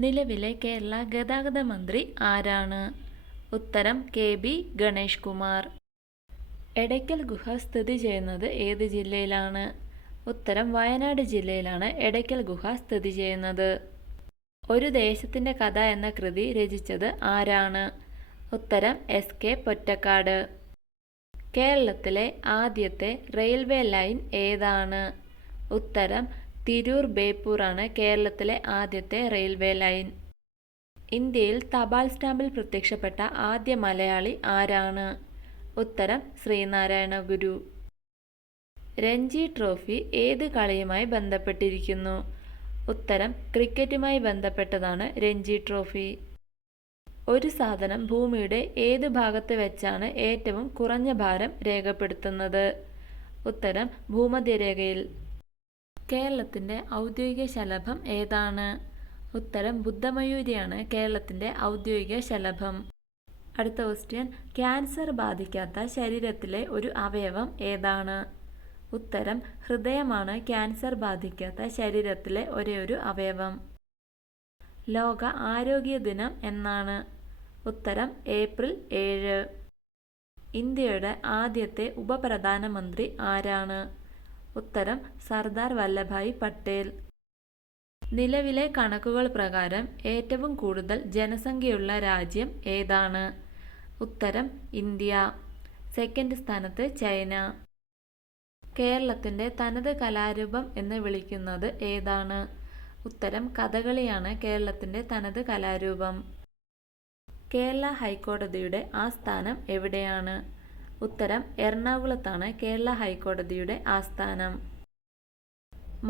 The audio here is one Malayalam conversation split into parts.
നിലവിലെ കേരള ഗതാഗത മന്ത്രി ആരാണ്? ഉത്തരം KB ഗണേഷ് കുമാർ. എടയ്ക്കൽ ഗുഹ സ്ഥിതി ചെയ്യുന്നത് ഏത് ജില്ലയിലാണ്? ഉത്തരം വയനാട് ജില്ലയിലാണ് എടയ്ക്കൽ ഗുഹ സ്ഥിതി ചെയ്യുന്നത്. ഒരു ദേശത്തിൻ്റെ കഥ എന്ന കൃതി രചിച്ചത് ആരാണ്? ഉത്തരം SK പൊറ്റക്കാട്. കേരളത്തിലെ ആദ്യത്തെ റെയിൽവേ ലൈൻ ഏതാണ്? ഉത്തരം തിരൂർ ബേപ്പൂർ ആണ് കേരളത്തിലെ ആദ്യത്തെ റെയിൽവേ ലൈൻ. ഇന്ത്യയിൽ തപാൽ സ്റ്റാമ്പിൽ പ്രത്യക്ഷപ്പെട്ട ആദ്യ മലയാളി ആരാണ്? ഉത്തരം ശ്രീനാരായണ ഗുരു. രഞ്ജി ട്രോഫി ഏത് കളിയുമായി ബന്ധപ്പെട്ടിരിക്കുന്നു? ഉത്തരം ക്രിക്കറ്റുമായി ബന്ധപ്പെട്ടതാണ് രഞ്ജി ട്രോഫി. ഒരു സാധനം ഭൂമിയുടെ ഏത് ഭാഗത്ത് വെച്ചാണ് ഏറ്റവും കുറഞ്ഞ ഭാരം രേഖപ്പെടുത്തുന്നത്? ഉത്തരം ഭൂമധ്യരേഖയിൽ. കേരളത്തിൻ്റെ ഔദ്യോഗിക ശലഭം ഏതാണ്? ഉത്തരം ബുദ്ധമയൂരിയാണ് കേരളത്തിൻ്റെ ഔദ്യോഗിക ശലഭം. അടുത്ത ക്വസ്റ്റ്യൻ, ക്യാൻസർ ബാധിക്കാത്ത ശരീരത്തിലെ ഒരു അവയവം ഏതാണ്? ഉത്തരം ഹൃദയമാണ് ക്യാൻസർ ബാധിക്കാത്ത ശരീരത്തിലെ ഒരേയൊരു അവയവം. ലോക ആരോഗ്യ ദിനം എന്നാണ്? ഉത്തരം ഏപ്രിൽ 7. ഇന്ത്യയുടെ ആദ്യത്തെ ഉപപ്രധാനമന്ത്രി ആരാണ്? ഉത്തരം സർദാർ വല്ലഭായ് പട്ടേൽ. നിലവിലെ കണക്കുകൾ പ്രകാരം ഏറ്റവും കൂടുതൽ ജനസംഖ്യയുള്ള രാജ്യം ഏതാണ്? ഉത്തരം ഇന്ത്യ. സെക്കൻഡ് സ്ഥാനത്ത് ചൈന. കേരളത്തിൻ്റെ തനത് കലാരൂപം എന്ന് വിളിക്കുന്നത് ഏതാണ്? ഉത്തരം കഥകളിയാണ് കേരളത്തിൻ്റെ തനത് കലാരൂപം. കേരള ഹൈക്കോടതിയുടെ ആസ്ഥാനം എവിടെയാണ്? ഉത്തരം എറണാകുളത്താണ് കേരള ഹൈക്കോടതിയുടെ ആസ്ഥാനം.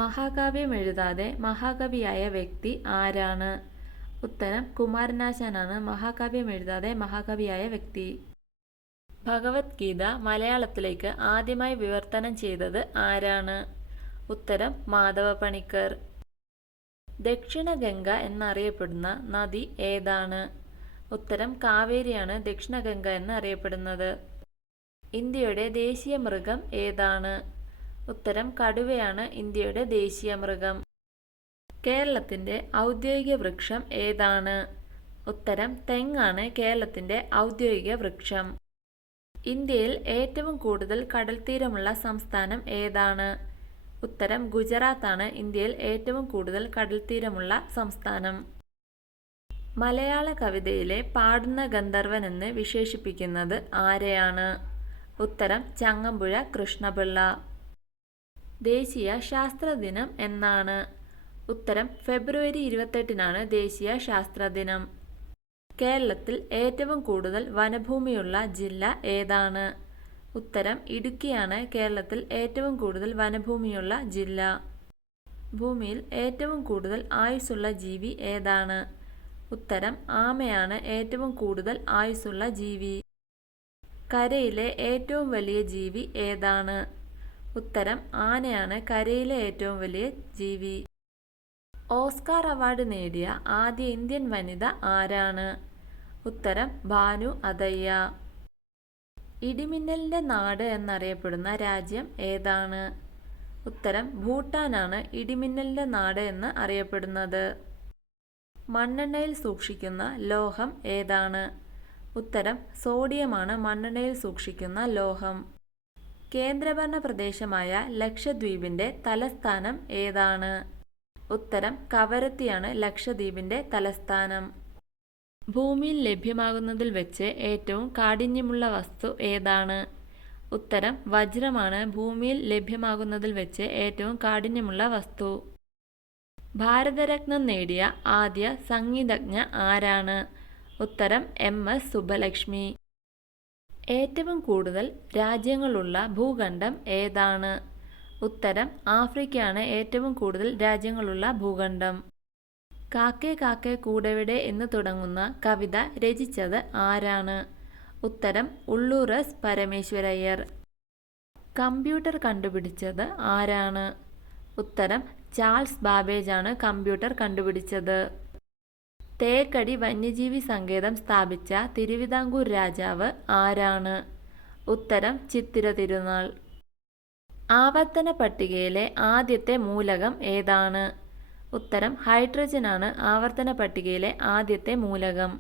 മഹാകാവ്യം എഴുതാതെ മഹാകവിയായ വ്യക്തി ആരാണ്? ഉത്തരം കുമാരനാശാനാണ് മഹാകാവ്യം എഴുതാതെ മഹാകവിയായ വ്യക്തി. ഭഗവത്ഗീത മലയാളത്തിലേക്ക് ആദ്യമായി വിവർത്തനം ചെയ്തത് ആരാണ്? ഉത്തരം മാധവ പണിക്കർ. ദക്ഷിണ ഗംഗ എന്നറിയപ്പെടുന്ന നദി ഏതാണ്? ഉത്തരം കാവേരിയാണ് ദക്ഷിണ ഗംഗ എന്നറിയപ്പെടുന്നത്. ഇന്ത്യയുടെ ദേശീയ മൃഗം ഏതാണ്? ഉത്തരം കടുവയാണ് ഇന്ത്യയുടെ ദേശീയ മൃഗം. കേരളത്തിൻ്റെ ഔദ്യോഗിക വൃക്ഷം ഏതാണ്? ഉത്തരം തെങ്ങാണ് കേരളത്തിൻ്റെ ഔദ്യോഗിക വൃക്ഷം. ഇന്ത്യയിൽ ഏറ്റവും കൂടുതൽ കടൽത്തീരമുള്ള സംസ്ഥാനം ഏതാണ്? ഉത്തരം ഗുജറാത്താണ് ഇന്ത്യയിൽ ഏറ്റവും കൂടുതൽ കടൽത്തീരമുള്ള സംസ്ഥാനം. മലയാള കവിതയിലെ പാടുന്ന ഗന്ധർവൻ എന്ന് വിശേഷിപ്പിക്കുന്നത് ആരെയാണ്? ഉത്തരം ചങ്ങമ്പുഴ കൃഷ്ണപിള്ള. ദേശീയ ശാസ്ത്ര ദിനം എന്നാണ്? ഉത്തരം ഫെബ്രുവരി 28-നാണ് ദേശീയ ശാസ്ത്ര ദിനം. കേരളത്തിൽ ഏറ്റവും കൂടുതൽ വനഭൂമിയുള്ള ജില്ല ഏതാണ്? ഉത്തരം ഇടുക്കിയാണ് കേരളത്തിൽ ഏറ്റവും കൂടുതൽ വനഭൂമിയുള്ള ജില്ല. ഭൂമിയിൽ ഏറ്റവും കൂടുതൽ ആയുസ്സുള്ള ജീവി ഏതാണ്? ഉത്തരം ആമയാണ് ഏറ്റവും കൂടുതൽ ആയുസ്സുള്ള ജീവി. കരയിലെ ഏറ്റവും വലിയ ജീവി ഏതാണ്? ഉത്തരം ആനയാണ് കരയിലെ ഏറ്റവും വലിയ ജീവി. ഓസ്കാർ അവാർഡ് നേടിയ ആദ്യ ഇന്ത്യൻ വനിത ആരാണ്? ഉത്തരം ഭാനു അദയ്യ. ഇടിമിന്നലിൻ്റെ നാട് എന്നറിയപ്പെടുന്ന രാജ്യം ഏതാണ്? ഉത്തരം ഭൂട്ടാനാണ് ഇടിമിന്നലിൻ്റെ നാട് എന്ന് അറിയപ്പെടുന്നത്. മണ്ണെണ്ണയിൽ സൂക്ഷിക്കുന്ന ലോഹം ഏതാണ്? ഉത്തരം സോഡിയമാണ് മണ്ണെണ്ണയിൽ സൂക്ഷിക്കുന്ന ലോഹം. കേന്ദ്രഭരണ പ്രദേശമായ ലക്ഷദ്വീപിൻ്റെ തലസ്ഥാനം ഏതാണ്? ഉത്തരം കവരത്തിയാണ് ലക്ഷദ്വീപിൻ്റെ തലസ്ഥാനം. ഭൂമിയിൽ ലഭ്യമാകുന്നതിൽ വെച്ച് ഏറ്റവും കാഠിന്യമുള്ള വസ്തു ഏതാണ്? ഉത്തരം വജ്രമാണ് ഭൂമിയിൽ ലഭ്യമാകുന്നതിൽ വെച്ച് ഏറ്റവും കാഠിന്യമുള്ള വസ്തു. ഭാരതരത്നം നേടിയ ആദ്യ സംഗീതജ്ഞ ആരാണ്? ഉത്തരം MS സുബ്ബലക്ഷ്മി. ഏറ്റവും കൂടുതൽ രാജ്യങ്ങളുള്ള ഭൂഖണ്ഡം ഏതാണ്? ഉത്തരം ആഫ്രിക്കയാണ് ഏറ്റവും കൂടുതൽ രാജ്യങ്ങളുള്ള ഭൂഖണ്ഡം. കാക്കേ കാക്കേ കൂടെവിടെ എന്ന് തുടങ്ങുന്ന കവിത രചിച്ചത് ആരാണ്? ഉത്തരം ഉള്ളൂർ S പരമേശ്വരയ്യർ. കമ്പ്യൂട്ടർ കണ്ടുപിടിച്ചത് ആരാണ്? ഉത്തരം ചാൾസ് ബാബേജ് ആണ് കമ്പ്യൂട്ടർ കണ്ടുപിടിച്ചത്. തേക്കടി വന്യജീവി സങ്കേതം സ്ഥാപിച്ച തിരുവിതാംകൂർ രാജാവ് ആരാണ്? ഉത്തരം ചിത്തിര തിരുനാൾ. ആവർത്തന പട്ടികയിലെ ആദ്യത്തെ മൂലകം ഏതാണ്? ഉത്തരം ഹൈഡ്രജനാണ് ആവർത്തന പട്ടികയിലെ ആദ്യത്തെ മൂലകം.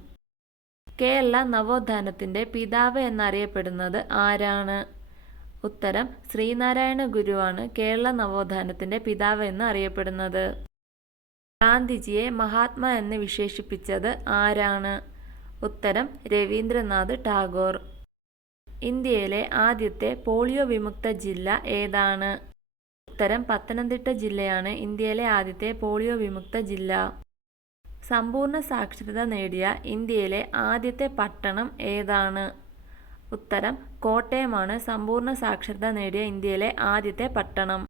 കേരള നവോത്ഥാനത്തിൻ്റെ പിതാവ് എന്നറിയപ്പെടുന്നത് ആരാണ്? ഉത്തരം ശ്രീനാരായണ ഗുരുവാണ് കേരള നവോത്ഥാനത്തിൻ്റെ പിതാവ് എന്ന് അറിയപ്പെടുന്നത്. ഗാന്ധിജിയെ മഹാത്മാ എന്ന് വിശേഷിപ്പിച്ചത് ആരാണ്? ഉത്തരം രവീന്ദ്രനാഥ് ടാഗോർ. ഇന്ത്യയിലെ ആദ്യത്തെ പോളിയോ വിമുക്ത ജില്ല ഏതാണ്? ഉത്തരം പത്തനംതിട്ട ജില്ലയാണ് ഇന്ത്യയിലെ ആദ്യത്തെ പോളിയോ വിമുക്ത ജില്ല. സമ്പൂർണ്ണ സാക്ഷരത നേടിയ ഇന്ത്യയിലെ ആദ്യത്തെ പട്ടണം ഏതാണ്? ഉത്തരം കോട്ടയമാണ് സമ്പൂർണ്ണ സാക്ഷരത നേടിയ ഇന്ത്യയിലെ ആദ്യത്തെ പട്ടണം.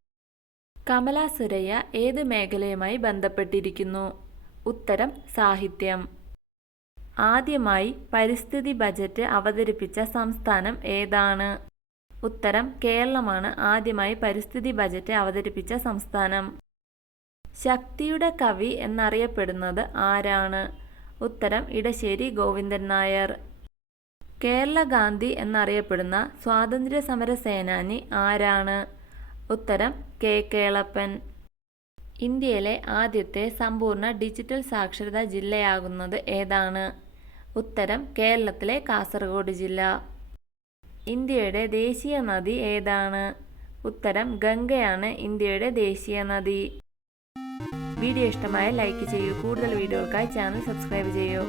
കമല സുരയ്യ ഏത് മേഖലയുമായി ബന്ധപ്പെട്ടിരിക്കുന്നു? ഉത്തരം സാഹിത്യം. ആദ്യമായി പരിസ്ഥിതി ബജറ്റ് അവതരിപ്പിച്ച സംസ്ഥാനം ഏതാണ്? ഉത്തരം കേരളമാണ് ആദ്യമായി പരിസ്ഥിതി ബജറ്റ് അവതരിപ്പിച്ച സംസ്ഥാനം. ശക്തിയുടെ കവി എന്നറിയപ്പെടുന്നത് ആരാണ്? ഉത്തരം ഇടശ്ശേരി ഗോവിന്ദൻ നായർ. കേരള ഗാന്ധി എന്നറിയപ്പെടുന്ന സ്വാതന്ത്ര്യ സമര സേനാനി ആരാണ്? ഉത്തരം കെ കേളപ്പൻ. ഇന്ത്യയിലെ ആദ്യത്തെ സമ്പൂർണ്ണ ഡിജിറ്റൽ സാക്ഷരതാ ജില്ലയാകുന്നത് ഏതാണ്? ഉത്തരം കേരളത്തിലെ കാസർഗോഡ് ജില്ല. ഇന്ത്യയുടെ ദേശീയ നദി ഏതാണ്? ഉത്തരം ഗംഗയാണ് ഇന്ത്യയുടെ ദേശീയ നദി. വീഡിയോ ഇഷ്ടമായ ലൈക്ക് ചെയ്യൂ. കൂടുതൽ വീഡിയോകൾക്കായി ചാനൽ സബ്സ്ക്രൈബ് ചെയ്യൂ.